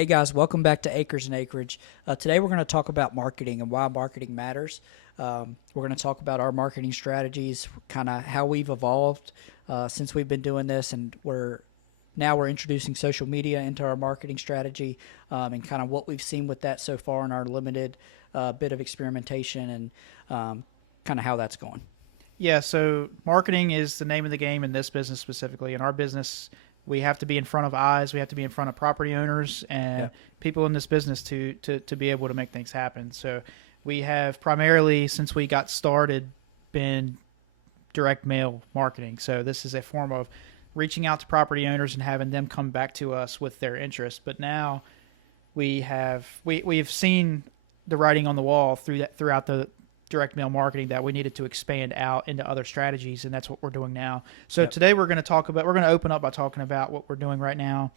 Hey guys, welcome back to Acres and Acreage. Today we're going to talk about marketing and why marketing matters. We're going to talk about our marketing strategies, kind of how we've evolved since we've been doing this, and we're introducing social media into our marketing strategy, and kind of what we've seen with that so far in our limited bit of experimentation, and kind of how that's going. Yeah, so marketing is the name of the game in this business specifically. In our business, we have to be in front of eyes, we have to be in front of property owners and Yeah. people in this business to be able to make things happen. So we have primarily, since we got started, been direct mail marketing. So this is a form of reaching out to property owners and having them come back to us with their interest. But now we've seen the writing on the wall throughout the direct mail marketing that we needed to expand out into other strategies, and that's what we're doing now. So Yep. today we're going to open up by talking about what we're doing right now,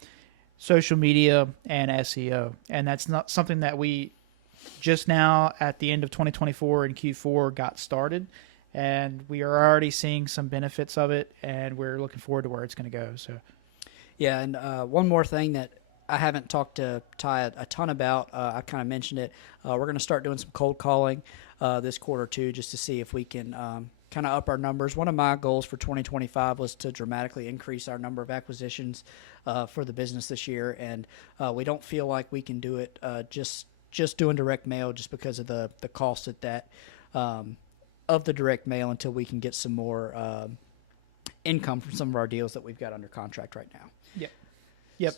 social media and SEO. And that's not something that we just now at the end of 2024 and Q4 got started, and we are already seeing some benefits of it, and we're looking forward to where it's going to go. So Yeah, and one more thing that I haven't talked to Ty a ton about, I kind of mentioned it. We're going to start doing some cold calling this quarter too, just to see if we can kind of up our numbers. One of my goals for 2025 was to dramatically increase our number of acquisitions for the business this year, and we don't feel like we can do it just doing direct mail, just because of the cost of the direct mail, until we can get some more income from some of our deals that we've got under contract right now. yep, yep.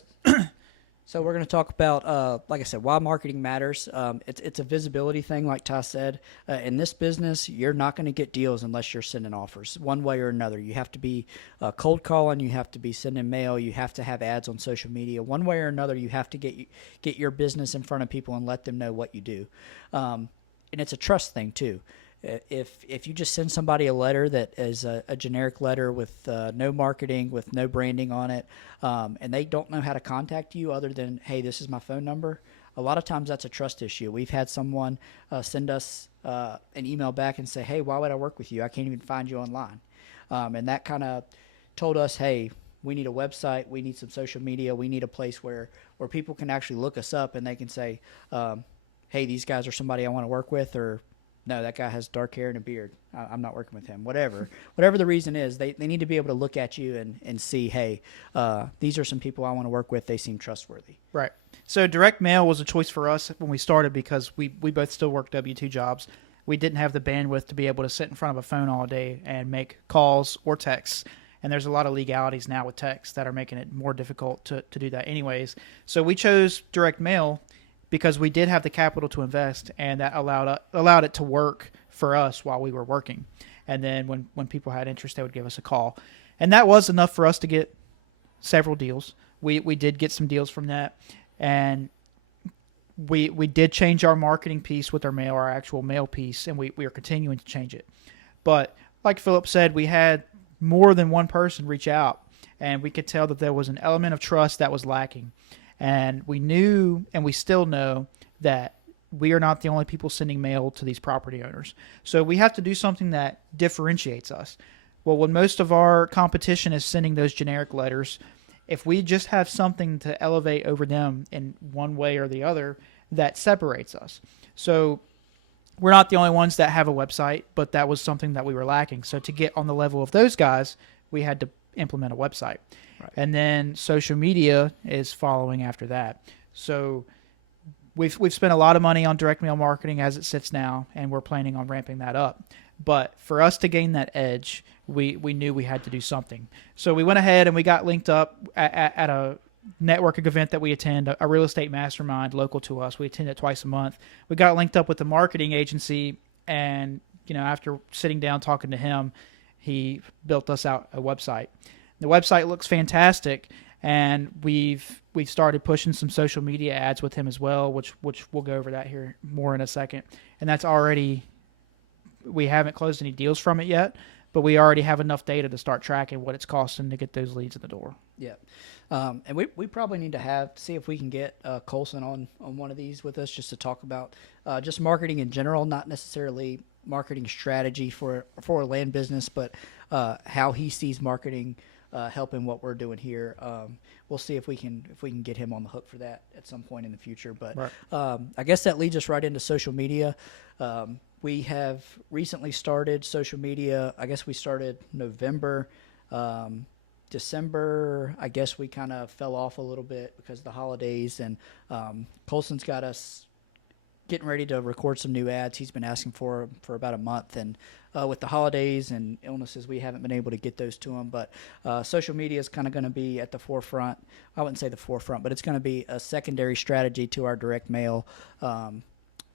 So we're going to talk about, like I said, why marketing matters. It's a visibility thing, like Ty said. In this business, you're not going to get deals unless you're sending offers one way or another. You have to be cold calling. You have to be sending mail. You have to have ads on social media. One way or another, you have to get your business in front of people and let them know what you do. And it's a trust thing too. If you just send somebody a letter that is a generic letter with no marketing, with no branding on it, and they don't know how to contact you other than, hey, this is my phone number, a lot of times that's a trust issue. We've had someone send us an email back and say, hey, why would I work with you? I can't even find you online. And that kind of told us, hey, we need a website, we need some social media, we need a place where people can actually look us up and they can say, hey, these guys are somebody I want to work with, or no, that guy has dark hair and a beard, I'm not working with him. Whatever the reason is, they need to be able to look at you and see, hey, these are some people I want to work with. They seem trustworthy. Right. So direct mail was a choice for us when we started because we both still work W-2 jobs. We didn't have the bandwidth to be able to sit in front of a phone all day and make calls or texts. And there's a lot of legalities now with text that are making it more difficult to do that anyways. So we chose direct mail because we did have the capital to invest, and that allowed it to work for us while we were working. And then when people had interest, they would give us a call. And that was enough for us to get several deals. We did get some deals from that. And we did change our marketing piece with our mail, our actual mail piece, and we are continuing to change it. But like Philip said, we had more than one person reach out, and we could tell that there was an element of trust that was lacking. And we knew, and we still know, that we are not the only people sending mail to these property owners. So we have to do something that differentiates us. Well, when most of our competition is sending those generic letters, if we just have something to elevate over them in one way or the other, that separates us. So we're not the only ones that have a website, but that was something that we were lacking. So to get on the level of those guys, we had to implement a website. Right. And then social media is following after that. So we've spent a lot of money on direct mail marketing as it sits now, and we're planning on ramping that up. But for us to gain that edge, we knew we had to do something. So we went ahead and we got linked up at a networking event that we attend, a real estate mastermind local to us. We attend it twice a month. We got linked up with the marketing agency, and after sitting down talking to him, he built us out a website. The website looks fantastic, and we've started pushing some social media ads with him as well, which we'll go over that here more in a second. And that's already, we haven't closed any deals from it yet, but we already have enough data to start tracking what it's costing to get those leads in the door. Yeah. And we probably need to see if we can get Colson on one of these with us, just to talk about just marketing in general, not necessarily marketing strategy for a land business, but how he sees marketing helping what we're doing here. We'll see if we can get him on the hook for that at some point in the future. But Right. I guess that leads us right into social media. We have recently started social media. I guess we started November. December, I guess we kind of fell off a little bit because of the holidays, and Colson's got us getting ready to record some new ads. He's been asking for about a month, and with the holidays and illnesses, we haven't been able to get those to him. But social media is kind of going to be at the forefront. I wouldn't say the forefront, but it's going to be a secondary strategy to our direct mail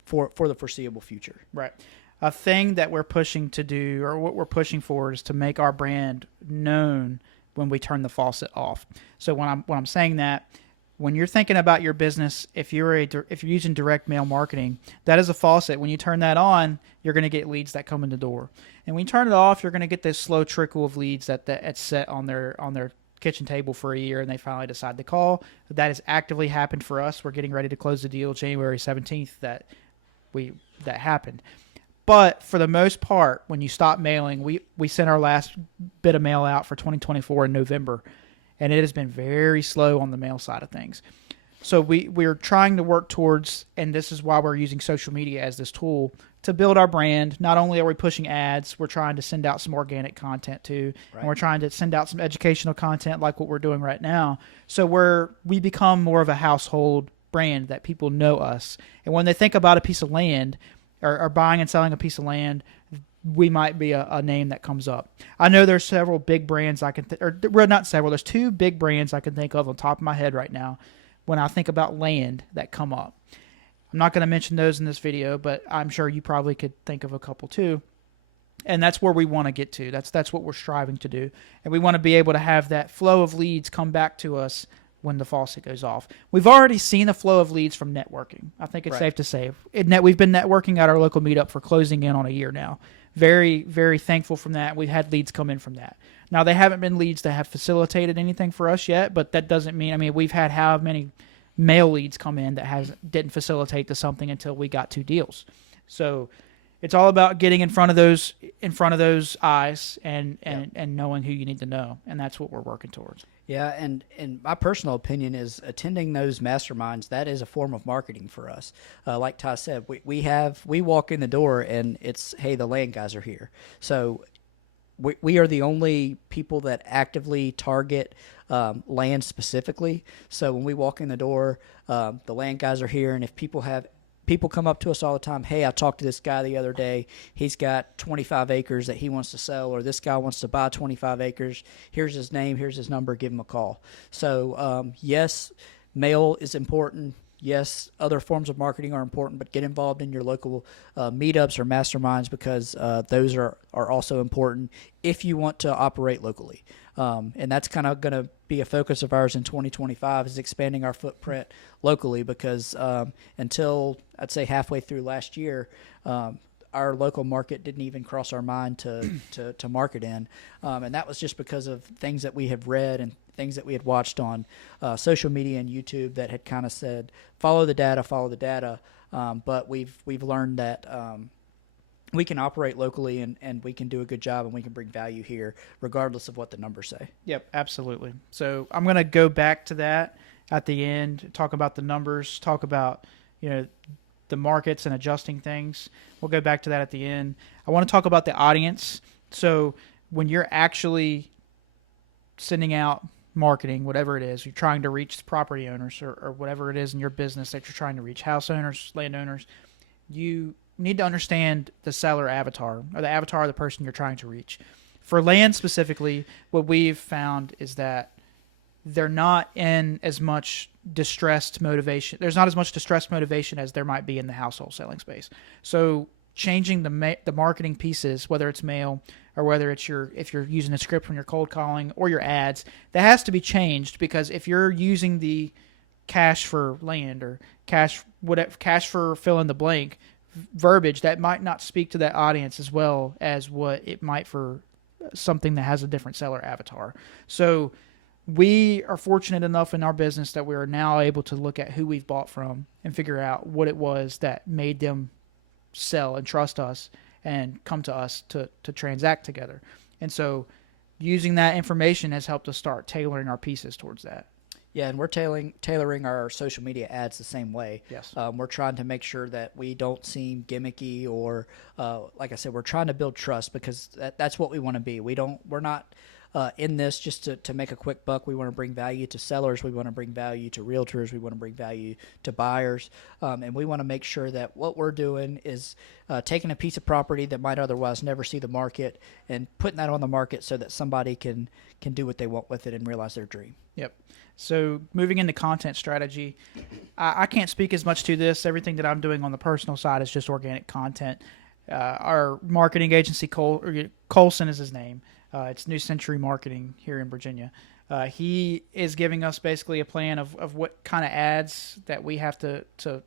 for the foreseeable future. Right. A thing that we're pushing to do, or what we're pushing for, is to make our brand known when we turn the faucet off. So when I'm saying that, when you're thinking about your business, if you're using direct mail marketing, that is a faucet. When you turn that on, you're going to get leads that come in the door, and when you turn it off, you're going to get this slow trickle of leads that's set on their kitchen table for a year, and they finally decide to call. That has actively happened for us. We're getting ready to close the deal January 17th that happened. But for the most part, when you stop mailing, we sent our last bit of mail out for 2024 in November, and it has been very slow on the mail side of things. So we're trying to work towards, and this is why we're using social media as this tool to build our brand. Not only are we pushing ads, we're trying to send out some organic content too, Right. and we're trying to send out some educational content like what we're doing right now. So we become more of a household brand that people know us, and when they think about a piece of land, or buying and selling a piece of land, we might be a name that comes up. I know there's several big brands I can, well, not several. There's two big brands I can think of on top of my head right now when I think about land that come up. I'm not going to mention those in this video, but I'm sure you probably could think of a couple too. And that's where we want to get to. That's what we're striving to do. And we want to be able to have that flow of leads come back to us when the faucet goes off. We've already seen a flow of leads from networking. I think it's Right. safe to say. We've been networking at our local meetup for closing in on a year now. Very, very thankful from that. We've had leads come in from that. Now, they haven't been leads that have facilitated anything for us yet, but that doesn't mean, we've had how many mail leads come in that didn't facilitate to something until we got 2 deals. So it's all about getting in front of those eyes and knowing who you need to know, and that's what we're working towards. Yeah, and my personal opinion is attending those masterminds, that is a form of marketing for us. Like Ty said, we walk in the door and it's, hey, the land guys are here. So we are the only people that actively target land specifically. So when we walk in the door, the land guys are here, and if people come up to us all the time, hey, I talked to this guy the other day. He's got 25 acres that he wants to sell, or this guy wants to buy 25 acres. Here's his name. Here's his number. Give him a call. So, yes, mail is important. Yes, other forms of marketing are important, but get involved in your local meetups or masterminds, because those are also important if you want to operate locally. And that's kind of going to be a focus of ours in 2025, is expanding our footprint locally, because until I'd say halfway through last year, our local market didn't even cross our mind to market in. And that was just because of things that we have read and things that we had watched on social media and YouTube that had kind of said, follow the data. But we've learned that we can operate locally and we can do a good job, and we can bring value here regardless of what the numbers say. Yep, absolutely. So I'm going to go back to that at the end, talk about the numbers, talk about, the markets and adjusting things. We'll go back to that at the end. I want to talk about the audience. So when you're actually sending out marketing, whatever it is, you're trying to reach property owners or whatever it is in your business that you're trying to reach, house owners, landowners, you need to understand the seller avatar, or the avatar of the person you're trying to reach. For land specifically, what we've found is that they're not in as much distressed motivation. There's not as much distressed motivation as there might be in the household selling space. So changing the marketing pieces, whether it's mail or whether it's if you're using a script when you're cold calling or your ads, that has to be changed, because if you're using the cash for land or cash for fill in the blank verbiage, that might not speak to that audience as well as what it might for something that has a different seller avatar. So we are fortunate enough in our business that we are now able to look at who we've bought from and figure out what it was that made them sell and trust us, and come to us to transact together. And so using that information has helped us start tailoring our pieces towards that. Yeah, and we're tailoring our social media ads the same way. Yes. We're trying to make sure that we don't seem gimmicky or, like I said, we're trying to build trust because that's what we want to be. We're not in this just to make a quick buck. We want to bring value to sellers. We want to bring value to realtors. We want to bring value to buyers. And we want to make sure that what we're doing is taking a piece of property that might otherwise never see the market and putting that on the market so that somebody can do what they want with it and realize their dream. Yep. So moving into content strategy, I can't speak as much to this. Everything that I'm doing on the personal side is just organic content. Our marketing agency, Colson is his name. It's New Century Marketing here in Virginia. He is giving us basically a plan of what kind of ads that we have to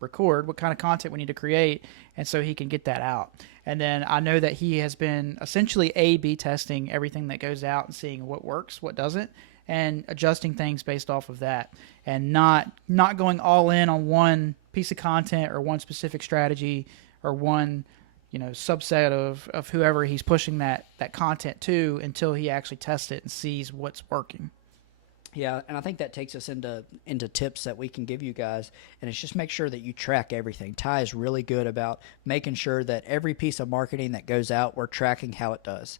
record, what kind of content we need to create, and so he can get that out. And then I know that he has been essentially A/B testing everything that goes out and seeing what works, what doesn't, and adjusting things based off of that, and not going all in on one piece of content or one specific strategy or one subset of whoever he's pushing that content to until he actually tests it and sees what's working. Yeah, and I think that takes us into tips that we can give you guys, and it's just make sure that you track everything. Ty is really good about making sure that every piece of marketing that goes out, we're tracking how it does.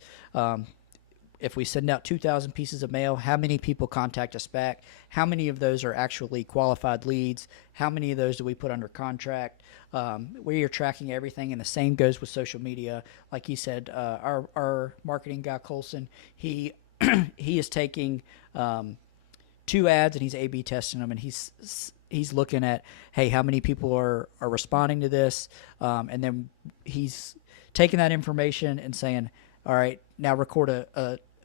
If we send out 2,000 pieces of mail, how many people contact us back? How many of those are actually qualified leads? How many of those do we put under contract? We are tracking everything, and the same goes with social media. Like you said, our marketing guy, Colson, he is taking 2 ads and he's A/B testing them, and he's looking at, hey, how many people are responding to this? And then he's taking that information and saying, all right, now record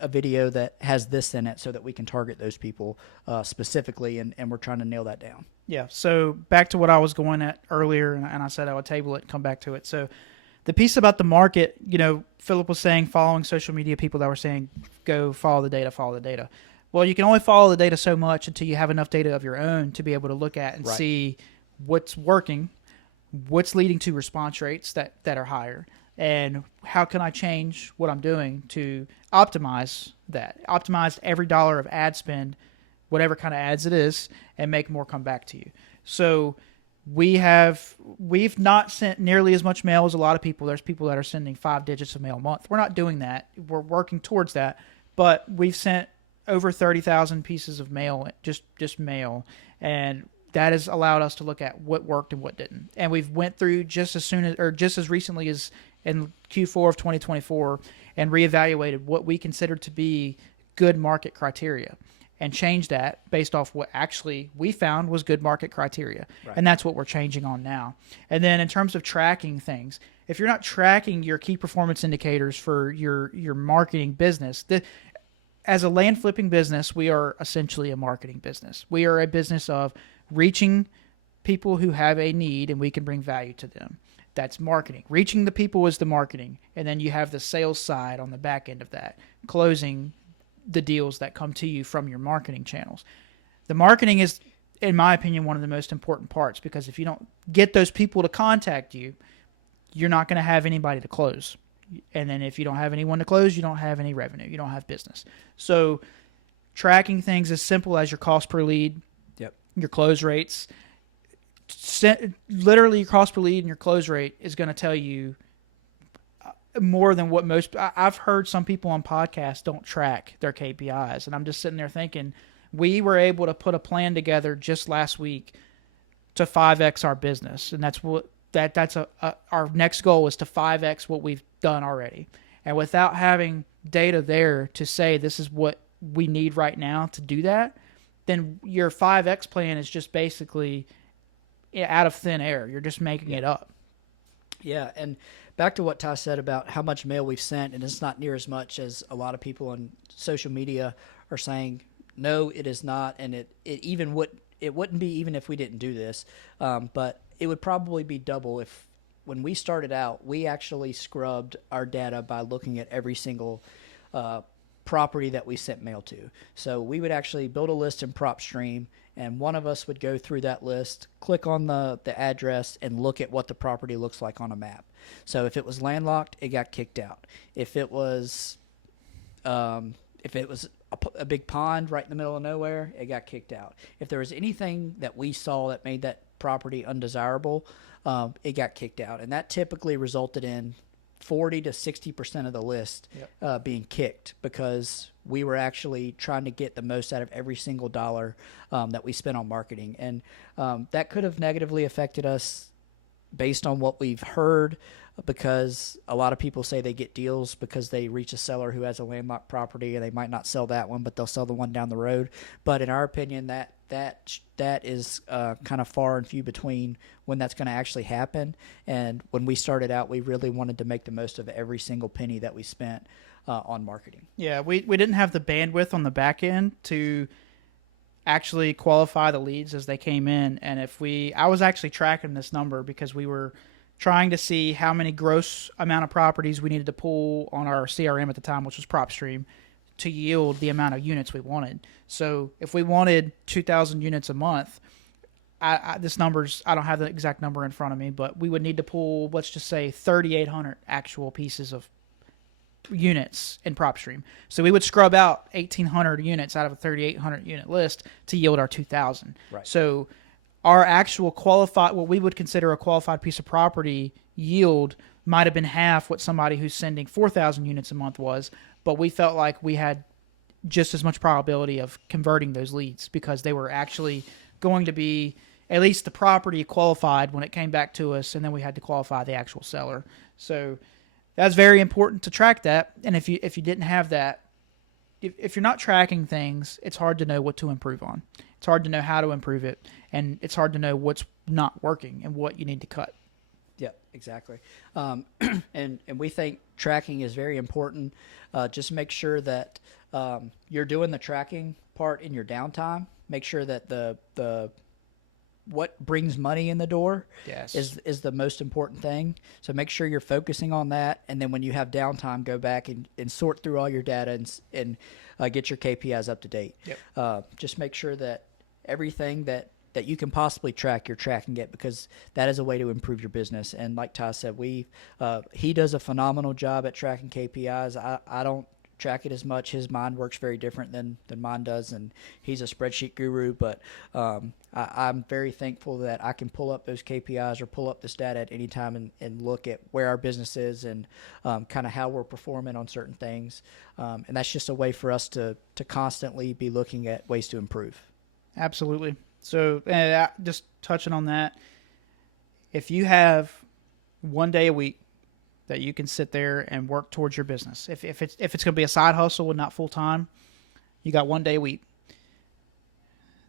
a video that has this in it so that we can target those people specifically, and we're trying to nail that down. Yeah, so back to what I was going at earlier, and I said I would table it and come back to it. So the piece about the market, Philip was saying following social media people that were saying, go follow the data, follow the data. Well, you can only follow the data so much until you have enough data of your own to be able to look at and see what's working, what's leading to response rates that are higher, and how can I change what I'm doing to optimize that, optimize every dollar of ad spend, whatever kind of ads it is, and make more come back to you. So we've not sent nearly as much mail as a lot of people. There's people that are sending 5 digits of mail a month. We're not doing that. We're working towards that, but we've sent over 30,000 pieces of mail, just mail, and that has allowed us to look at what worked and what didn't. And we've went through just as recently as in Q4 of 2024 and reevaluated what we considered to be good market criteria and changed that based off what actually we found was good market criteria. Right. And that's what we're changing on now. And then in terms of tracking things, if you're not tracking your key performance indicators for your marketing business, as a land flipping business, we are essentially a marketing business. We are a business of reaching people who have a need and we can bring value to them. That's marketing. Reaching the people is the marketing. And then you have the sales side on the back end of that, closing the deals that come to you from your marketing channels. The marketing is, in my opinion, one of the most important parts, because if you don't get those people to contact you, you're not going to have anybody to close. And then if you don't have anyone to close, you don't have any revenue. You don't have business. So tracking things as simple as your cost per lead, your close rates, literally your cost per lead and your close rate is going to tell you more than what I've heard some people on podcasts don't track their KPIs. And I'm just sitting there thinking, we were able to put a plan together just last week to 5X our business. And that's our next goal is to 5X what we've done already. And without having data there to say this is what we need right now to do that, then your 5X plan is just basically out of thin air. You're just making it up. Yeah, and back to what Ty said about how much mail we've sent, and it's not near as much as a lot of people on social media are saying. No, it is not, and it wouldn't be even if we didn't do this, but it would probably be double if when we started out, we actually scrubbed our data by looking at every single property that we sent mail to. So we would actually build a list in PropStream, and one of us would go through that list, click on the address, and look at what the property looks like on a map. So if it was landlocked, it got kicked out. If it was a big pond right in the middle of nowhere, it got kicked out. If there was anything that we saw that made that property undesirable, it got kicked out. And that typically resulted in 40 to 60% of the list being kicked, because we were actually trying to get the most out of every single dollar that we spent on marketing. And that could have negatively affected us based on what we've heard, because a lot of people say they get deals because they reach a seller who has a landlocked property, and they might not sell that one, but they'll sell the one down the road. But in our opinion, that is kind of far and few between when that's going to actually happen. And when we started out, we really wanted to make the most of every single penny that we spent on marketing. Yeah, we didn't have the bandwidth on the back end to actually qualify the leads as they came in. And I was actually tracking this number because we were trying to see how many gross amount of properties we needed to pull on our CRM at the time, which was PropStream, to yield the amount of units we wanted. So if we wanted 2,000 units a month, this number's, I don't have the exact number in front of me, but we would need to pull, let's just say 3,800 actual pieces of units in PropStream. So we would scrub out 1,800 units out of a 3,800 unit list to yield our 2,000. Right. So our actual qualified, what we would consider a qualified piece of property yield might have been half what somebody who's sending 4,000 units a month was, but we felt like we had just as much probability of converting those leads because they were actually going to be at least the property qualified when it came back to us, and then we had to qualify the actual seller. So that's very important to track that. And if you didn't have that, if you're not tracking things, it's hard to know what to improve on. It's hard to know how to improve it, and it's hard to know what's not working and what you need to cut. Yeah, exactly. And we think tracking is very important. Just make sure that you're doing the tracking part in your downtime. Make sure that the what brings money in the door is the most important thing. So make sure you're focusing on that, and then when you have downtime, go back and sort through all your data and get your KPIs up to date. Yep. Just make sure that everything that you can possibly track, you're tracking it, because that is a way to improve your business. And like Ty said, he does a phenomenal job at tracking KPIs. I don't track it as much. His mind works very different than mine does, and he's a spreadsheet guru. But I'm very thankful that I can pull up those KPIs or pull up this data at any time and look at where our business is and kind of how we're performing on certain things. And that's just a way for us to constantly be looking at ways to improve. Absolutely. So just touching on that, if you have one day a week that you can sit there and work towards your business, if it's going to be a side hustle and not full time, you got one day a week.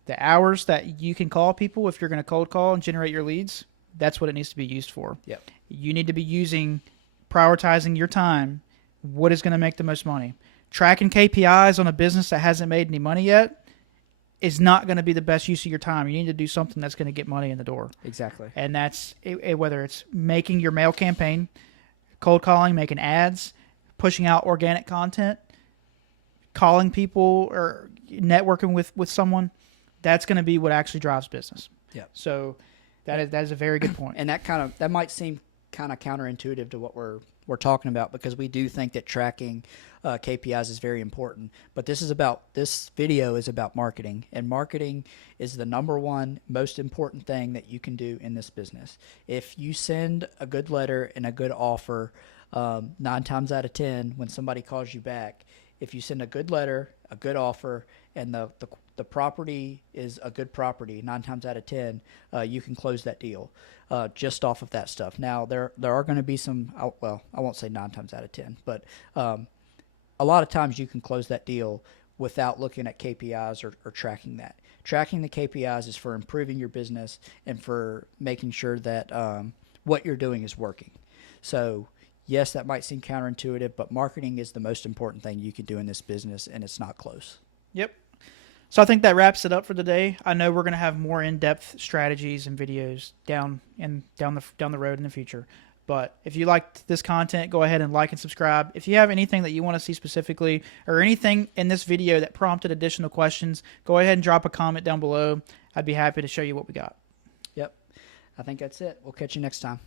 The hours that you can call people, if you're going to cold call and generate your leads, that's what it needs to be used for. Yep. You need to be prioritizing your time. What is going to make the most money? Tracking KPIs on a business that hasn't made any money yet is not going to be the best use of your time. You need to do something that's going to get money in the door. Exactly. And that's whether it's making your mail campaign, cold calling, making ads, pushing out organic content, calling people, or networking with someone. That's going to be what actually drives business. Yeah. So that is a very good point. And that might seem kind of counterintuitive to what we're talking about, because we do think that tracking KPIs is very important. But this video is about marketing, and marketing is the number one most important thing that you can do in this business. If you send a good letter and a good offer, 9 times out of 10, when somebody calls you back, if you send a good letter, a good offer, and the property is a good property, 9 times out of 10, you can close that deal just off of that stuff. Now, there are going to be some, well, I won't say 9 times out of 10, but a lot of times you can close that deal without looking at KPIs or tracking that. Tracking the KPIs is for improving your business and for making sure that what you're doing is working. So, yes, that might seem counterintuitive, but marketing is the most important thing you can do in this business, and it's not close. Yep. So I think that wraps it up for today. I know we're going to have more in-depth strategies and videos down the road in the future. But if you liked this content, go ahead and like and subscribe. If you have anything that you want to see specifically or anything in this video that prompted additional questions, go ahead and drop a comment down below. I'd be happy to show you what we got. Yep. I think that's it. We'll catch you next time.